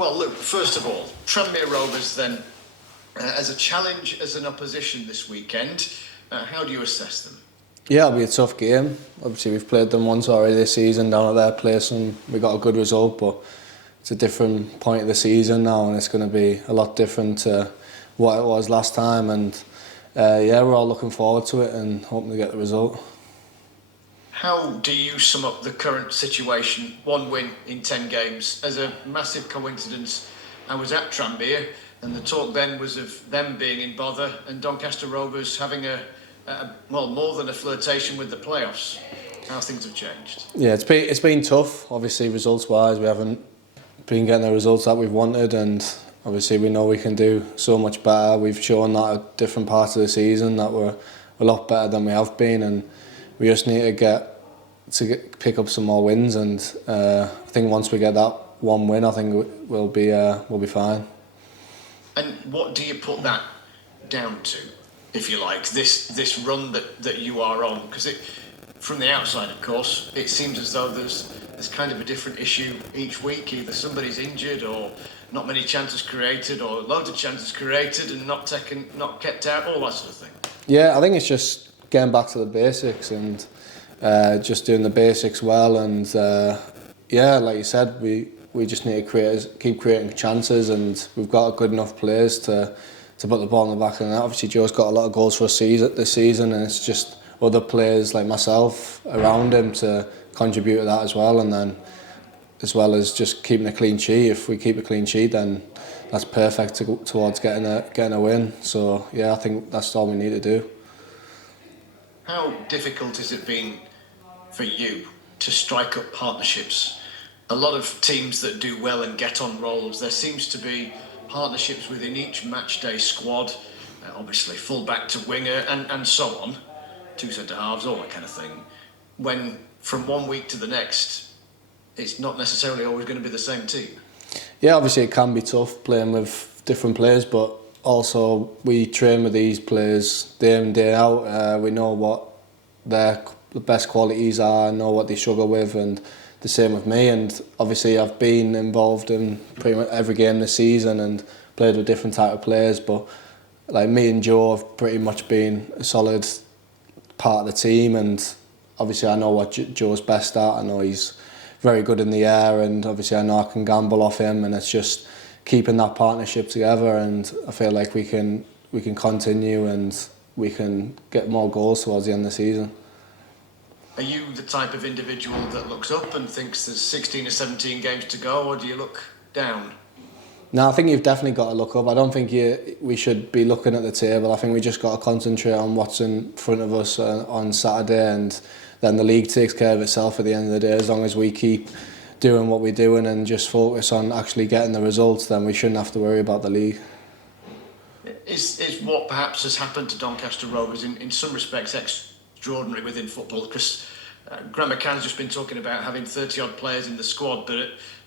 Well, look, first of all, Tranmere Rovers then, as a challenge, as an opposition this weekend, how do you assess them? Yeah, it'll be a tough game. Obviously, we've played them once already this season down at their place and we got a good result, but it's a different point of the season now and it's going to be a lot different to what it was last time. And yeah, we're all looking forward to it and hoping to get the result. How do you sum up the current situation? 1 win in 10 games. As a massive coincidence, I was at Tranmere and the talk then was of them being in bother and Doncaster Rovers having well, more than a flirtation with the playoffs. How things have changed. Yeah, it's been tough. Obviously, results-wise, we haven't been getting the results that we've wanted, and obviously we know we can do so much better. We've shown that at different parts of the season that we're a lot better than we have been, and we just need to pick up some more wins. And I think once we get that one win, I think we'll be fine. And what do you put that down to, if you like, this run that you are on? Because from the outside, of course, it seems as though there's kind of a different issue each week. Either somebody's injured, or not many chances created, or loads of chances created and not kept out, all that sort of thing. Yeah, I think it's just getting back to the basics and just doing the basics well. And yeah, like you said, we just need to keep creating chances, and we've got good enough players to put the ball in the back of the net. Obviously, Joe's got a lot of goals for us this season, and it's just other players like myself around him to contribute to that as well. And then, as well as just keeping a clean sheet. If we keep a clean sheet, then that's perfect towards getting a win. So yeah, I think that's all we need to do. How difficult has it been for you to strike up partnerships? A lot of teams that do well and get on rolls, there seems to be partnerships within each matchday squad, obviously full-back to winger and so on, 2 centre-halves, all that kind of thing. When from 1 week to the next, it's not necessarily always going to be the same team. Yeah, obviously it can be tough playing with different players, but also we train with these players day in, day out. We know what their best qualities are, know what they struggle with, and the same with me. And obviously I've been involved in pretty much every game this season and played with different type of players, but like me and Joe have pretty much been a solid part of the team, and obviously I know what Joe's best at. I know he's very good in the air, and obviously I know I can gamble off him, and it's just keeping that partnership together. And I feel like we can continue and we can get more goals towards the end of the season. Are you the type of individual that looks up and thinks there's 16 or 17 games to go, or do you look down? No, I think you've definitely got to look up. I don't think we should be looking at the table. I think we just got to concentrate on what's in front of us on Saturday, and then the league takes care of itself at the end of the day. As long as we keep doing what we're doing and just focus on actually getting the results, then we shouldn't have to worry about the league. Is what perhaps has happened to Doncaster Rovers in some respects extraordinary within football? Because Graham McCann's just been talking about having 30-odd players in the squad, but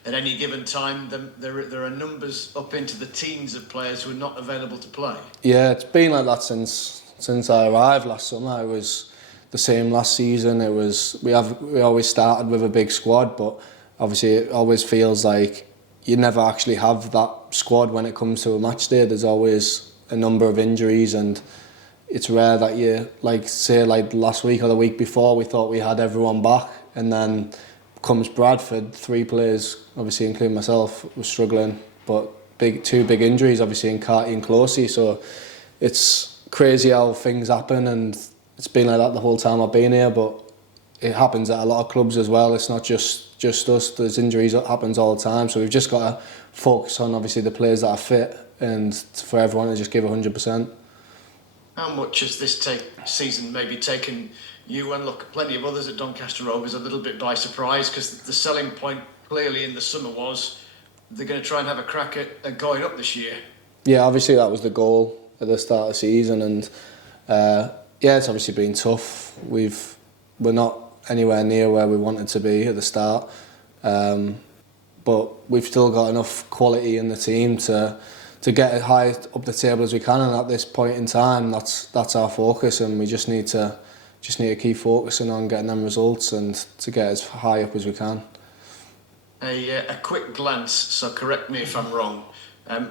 at any given time, there are numbers up into the teens of players who are not available to play. Yeah, it's been like that since I arrived last summer. It was the same last season. It was we always started with a big squad, but obviously it always feels like you never actually have that squad when it comes to a match day. There's always a number of injuries, and it's rare that you like last week or the week before we thought we had everyone back, and then comes Bradford, 3 players, obviously including myself, was struggling, but two big injuries, obviously in Carty and Closey. So it's crazy how things happen, and it's been like that the whole time I've been here, but it happens at a lot of clubs as well. It's not just us. There's injuries that happens all the time, so we've just got to focus on obviously the players that are fit, and for everyone to just give 100%. How much has this season maybe taken you, and look, plenty of others at Doncaster Rovers, a little bit by surprise? Because the selling point clearly in the summer was they're going to try and have a crack at going up this year. Yeah, obviously that was the goal at the start of the season, and yeah, it's obviously been tough. We're not anywhere near where we wanted to be at the start, but we've still got enough quality in the team to get as high up the table as we can, and at this point in time, that's our focus, and we just need to keep focusing on getting them results and to get as high up as we can. A quick glance, so correct me if I'm wrong.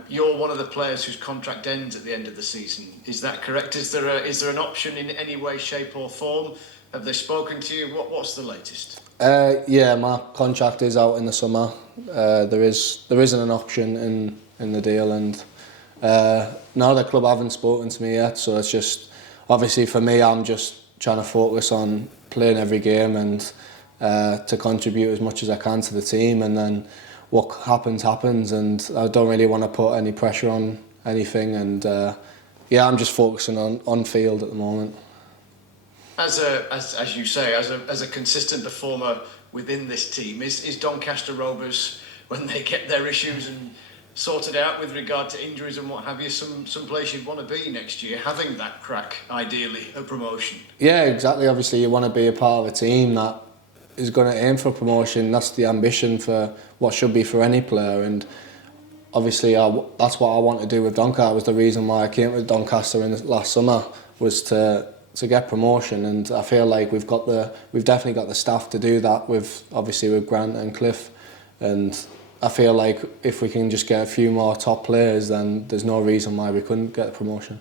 You're one of the players whose contract ends at the end of the season. Is that correct? Is there an option in any way, shape, or form? Have they spoken to you? What's the latest? Yeah, my contract is out in the summer. There isn't an option in the deal, and no, the club haven't spoken to me yet. So it's just obviously for me, I'm just trying to focus on playing every game and to contribute as much as I can to the team, and then what happens happens. And I don't really want to put any pressure on anything. And yeah, I'm just focusing on field at the moment. As you say, as a consistent performer within this team, is Doncaster Rovers, when they get their issues and sorted out with regard to injuries and what have you, some place you'd want to be next year, having that crack, ideally, a promotion? Yeah, exactly. Obviously, you want to be a part of a team that is going to aim for promotion. That's the ambition for what should be for any player, and obviously that's what I want to do with Doncaster. That was the reason why I came to Doncaster in the last summer, was to get promotion, and I feel like we've definitely got the staff to do that, with Grant and Cliff, and I feel like if we can just get a few more top players, then there's no reason why we couldn't get a promotion.